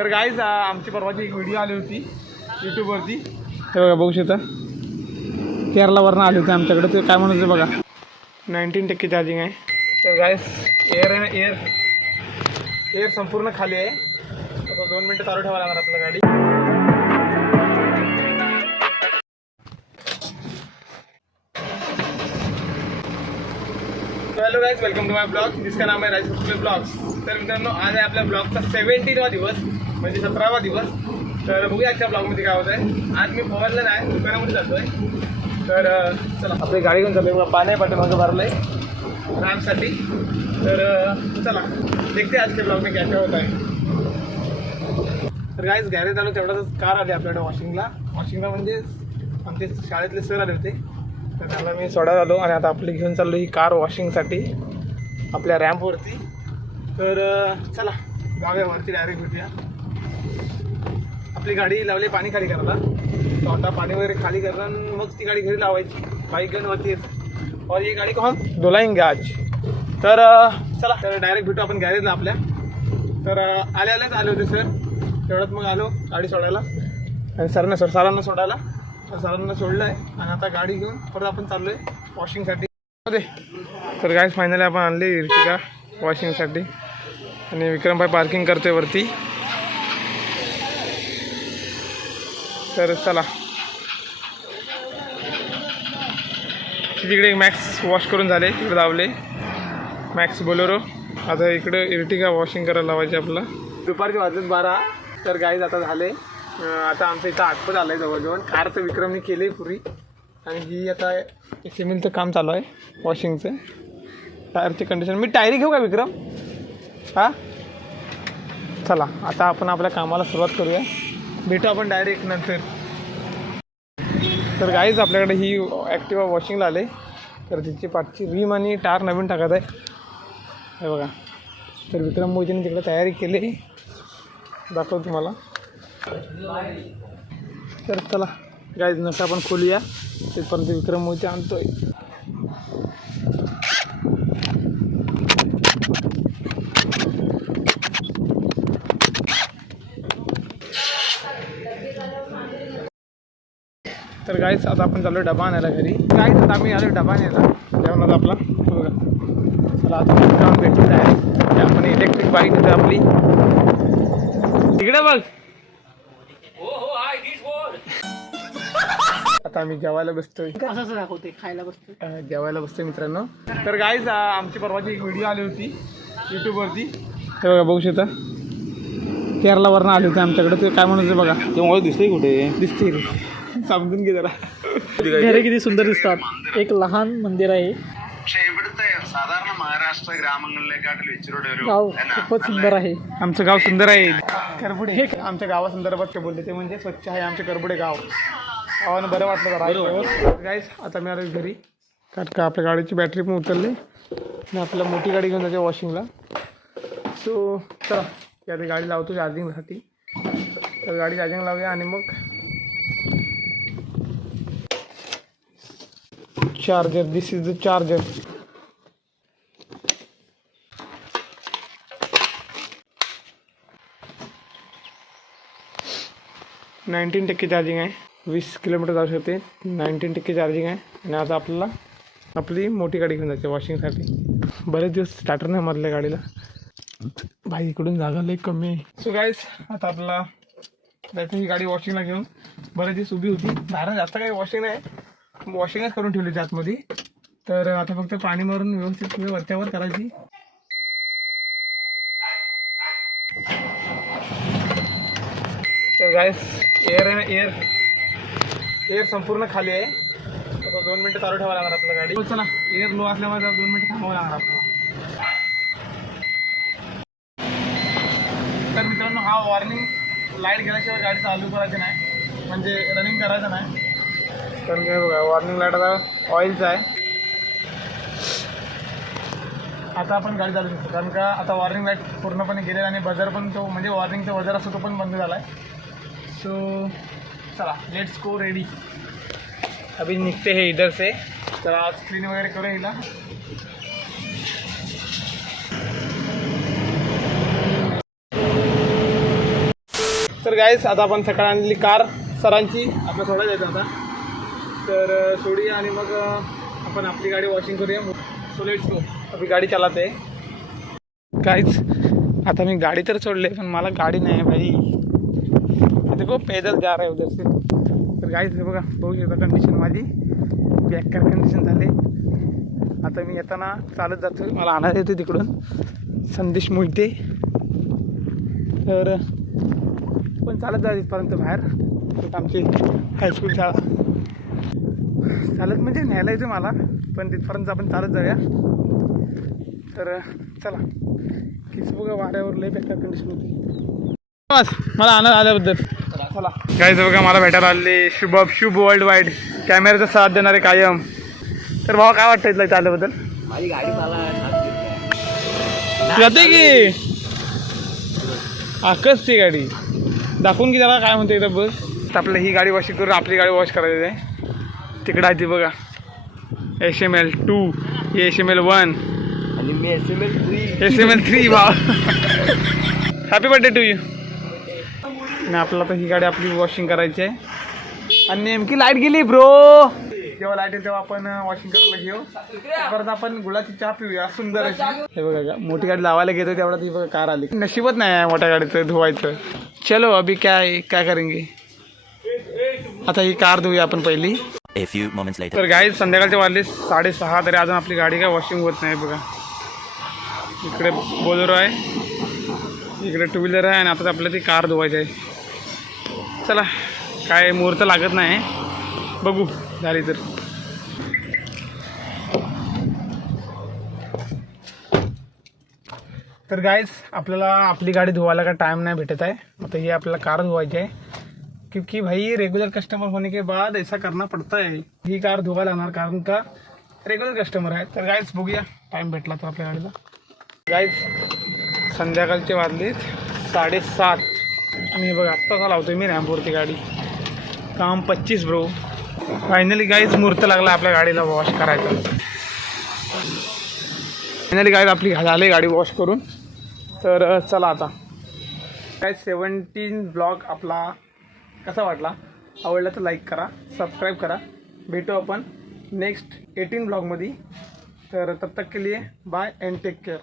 तर गाईज आमची परवाची एक व्हिडिओ आली होती यूट्यूबवरती, हे बघा बघू शकता. केरलावरनं आले होते आमच्याकडे. ते काय म्हणत होते बघा, 19% चार्जिंग आहे. तर गाईज एअर संपूर्ण खाली आहे. आता 2 मिनटं चालू ठेवायला लागणार आपल्या गाडी. Hello guys, welcome to my blog. जिसका नाम है राजपूत ब्लॉग्स. तर मित्रांनो, आज आहे आपल्या ब्लॉगचा 17वा दिवस, म्हणजे 17वा दिवस. तर बघूया आजच्या ब्लॉगमध्ये काय होत आहे. आज मी पोहायला नाही, दुकानामध्ये जातो आहे. तर चला, आपली गाडी घेऊन चालू आहे. पाणी पाठीमागं भरलं आहे रॅमसाठी. तर चला देखते आज के ब्लॉग में क्या क्या होता है. तर गाईज गॅरेज आलो तेवढाच कार आली आपल्याकडे वॉशिंगला म्हणजे आमचे शाळेतले सर आले होते. तर त्याला मी सोडायला आलो आणि आता आपली घेऊन चाललो ही कार वॉशिंगसाठी आपल्या रॅम्पवरती. तर चला जाऊया वरती, डायरेक्ट भेटूया. आपली गाडी लावली पाणी खाली करायला. तो आता पाणी वगैरे खाली करणार, मग ती गाडी घरी लावायची. बाईक घेऊन वरती येत और ये गाडी को हम धुलाएंगे आज. तर चला, तर डायरेक्ट भेटू आपण गॅरेजला आपल्या. तर आल्याच आले होते सर, तेवढ्यात मग आलो गाडी सोडायला आणि सरांना सोडायला. सरांना सोडलं आहे आणि आता गाडी घेऊन परत आपण चाललो आहे वॉशिंगसाठी. तर गाईज फायनली आपण आणली इर्टिगा वॉशिंगसाठी आणि विक्रमभाई पार्किंग करतोय वरती. तर चला, तिकडे मॅक्स वॉश करून झाले, इकडे लावले मॅक्स बोलेरो. आता इकडे इर्टिगा वॉशिंग करायला लावायचे आपला. दुपारचे वाजत 12. तर गाईज आता झाले. आता आमचं इथं आठवत आलं आहे जवळजवळ. कारचं विक्रमने केली आहे पुरी आणि ही आता सिमेंटचं काम चालू आहे वॉशिंगचं. टायरची कंडिशन, मी टायरी घेऊ का विक्रम? हां चला, आता आपण आपल्या कामाला सुरुवात करूया. भेटू आपण डायरेक्ट नंतर. तर गाईज आपल्याकडे ही ॲक्टिवा वॉशिंगला आले. तर तिची पाठची रिम आणि टायर नवीन टाकत आहे, हे बघा. तर विक्रम मोदीने तिकडे तयारी केली, दाखवतो तुम्हाला. तर चला गाईज, नका आपण खोलूया. तिथपर्यंत विक्रम मोदी आणतोय. तर गाईज आता आपण चाललो डबा आणायला घरी. गाईज आता आम्ही आलो डबा आणायला जेवणाचा आपला, बघा. चला आता जाऊन भेटू डायरेक्ट. आपण इलेक्ट्रिक बाईक होते आपली. तिकडे बघ. आता आम्ही जेवायला बसतोय, असंच दाखवते, खायला बसतोय, जेवायला बसतोय मित्रांनो. तर गाईज आमची परवाची एक व्हिडिओ आली होती यूट्यूबवरती, हे बघा बघू शकता. केरलावरनं आले होते आमच्याकडे. ते काय म्हणत होते बघा, तेव्हा दिसतंय कुठे दिसते समजून घे जरा. घरे किती सुंदर दिसतात. एक लहान मंदिर आहे, സാധാരണ മഹാരാഷ്ട്ര ഗ്രാമങ്ങളിലേക്കാട്ടിൽ ഇച്ചിരി ഒരു गाव खूपच सुंदर आहे. आमचं गाव सुंदर आहे. करबुडे हे आमच्या गावासंदर्भात ते बोलले ते, म्हणजे स्वच्छ आहे आमचे करबुडे गाव. गावानं बरं वाटलं जरा. गाईस आता मी आलो घरी, कारण का आपल्या गाडीची बॅटरी पण उतरली आणि आपल्याला मोठी गाडी घेऊन जाते वॉशिंगला. सो चला यात गाडी लावतो चार्जिंगसाठी. तर गाडी चार्जिंग लावूया आणि मग charger, this is the charger. %19 charging आहे, 20 किलोमीटर जाऊ शकते. 19% चार्जिंग आहे आणि आता आपल्याला आपली मोठी गाडी घेऊन जायची वॉशिंगसाठी. बरेच दिवस स्टार्टर नाही मारल्या गाडीला, भाई इकडून जागा लई कमी आहे. सो गाईस आता आपल्याला जायचं ही गाडी वॉशिंगला घेऊन. बरेच दिवस उभी होती बाहेर, जास्त काही वॉशिंग नाही, वॉशिंगच करून ठेवली आतमध्ये. तर आता फक्त पाणी मारून व्यवस्थित वरच्यावर करायची. तर गाईस एअर संपूर्ण खाली आहे. आता 2 मिनटं चालू ठेवायला लागणार आपल्या गाडी. चला, एअर लो असल्यामुळे 2 मिनटं थांबावं लागणार आपल्याला. तर मित्रांनो, हा वॉर्निंग लाईट गेल्याशिवाय गाडी चालू करायची नाही, म्हणजे रनिंग करायचं नाही. कारण काय बघा, वॉर्निंग लाईट आता ऑइलचा आहे. आता आपण गाडी चालू शकतो, कारण का आता वॉर्निंग लाईट पूर्णपणे गेलेला आणि बजर पण, तो म्हणजे वॉर्निंगचा बजर असतो तो पण बंद झाला आहे. सो चला, लेट्स गो रेडी. अभी निघते हैं इधर से. चला आज क्लीन वगैरे करूया हिला. तर गाईस आता आपण सकाळी आणलेली कार सरांची आपल्या सोडा जायचं आता, तर सोडूया आणि मग आपण आपली गाडी वॉशिंग करूया. So let's go. अभी गाडी चालवते गाईस. आता मी गाडी तर सोडले पण मला गाडी नाही भाई. देखो पैदल जा रहा है उधर से. तर गाईस हे बघा, बघू शकता कंडिशन माझी बेकार कंडिशन झाले. आता मी येताना चालत जातो, मला आणायला येतो तिकडून संदेश मोहिते. तर पण चालत जा इथपर्यंत बाहेर. आमची हायस्कूल शाळा चालत म्हणजे न्यायला येते मला, पण तिथपर्यंत आपण चालत जाऊया. तर चला. किस बघा वाड्यावर लय बेकार कंडिशन होती. बस मला आनंद आल्याबद्दल चला. गाईज बघा मला भेटायला आले शुभ वर्ल्ड वाईड कॅमेऱ्याचा साथ देणारे कायम. तर भावा काय वाटतं इथलं आल्याबद्दल? माझी गाडी मला जाते की आकसची गाडी दाखवून की त्याला काय म्हणते एकदा बस. आपलं ही गाडी वॉशिंग करून आपली गाडी वॉश करायची आहे. तिकडं आहे ती बघा HML 2, HML 1 आणि मी SML 3. HML 3 भाव. Happy birthday to you. आणि आपल्याला तर ही गाडी आपली वॉशिंग करायची आहे. आणि नेमकी लाईट गेली ब्रो. जेव्हा लाईट येईल तेव्हा आपण वॉशिंग करायला घेऊ. परत आपण गुळाची चहा पिऊया सुंदर अशी. हे बघा मोठी गाडी लावायला घेतो तेवढा ती बघा कार आली. नशिबत नाही आहे मोठ्या गाडीचं धुवायचं. चलो अभी काय करेंगे. आता ही कार धुऊया आपण पहिली. A few moments later. तर गाईज संध्याकाळचे वाजले 6:30 तरी अजून आपली गाडी काय वॉशिंग होत नाही बघा. इकडे बोलेरो आहे, इकडे टू व्हीलर आहे आणि आता आपल्याला ती कार धुवायची आहे. चला काय मुहूर्त लागत नाही, बघू झाली तर. तर गाईज आपल्याला आपली गाडी धुवायला का टाइम नाही भेटत आहे. आता ही आपल्याला कार धुवायची आहे, क्योंकि भाई रेगुलर कस्टमर होने के बाद ऐसा करना पड़ता है. ही कार धुवायला लागणार कारण का रेगुलर कस्टमर आहे. तर गाईज बघूया टाइम भेटला तर आपल्या गाडीला. गाईज संध्याकाळचे वाजलेत 7:30 आणि हे बघा आत्ताचा लावतोय मी रॅम्पवरती गाडी. काम 25 ब्रो. फायनली गाईज मुहूर्त लागला आपल्या गाडीला वॉश करायचा. फायनली गाईज आपली झाली गाडी वॉश करून. तर चला आता काय 17 ब्लॉग आपला कसा वाटला, आवडला तर लाईक करा, सबस्क्राईब करा. भेटू आपण नेक्स्ट 18 ब्लॉगमध्ये. तर तब तक के लिए बाय अँड टेक केअर.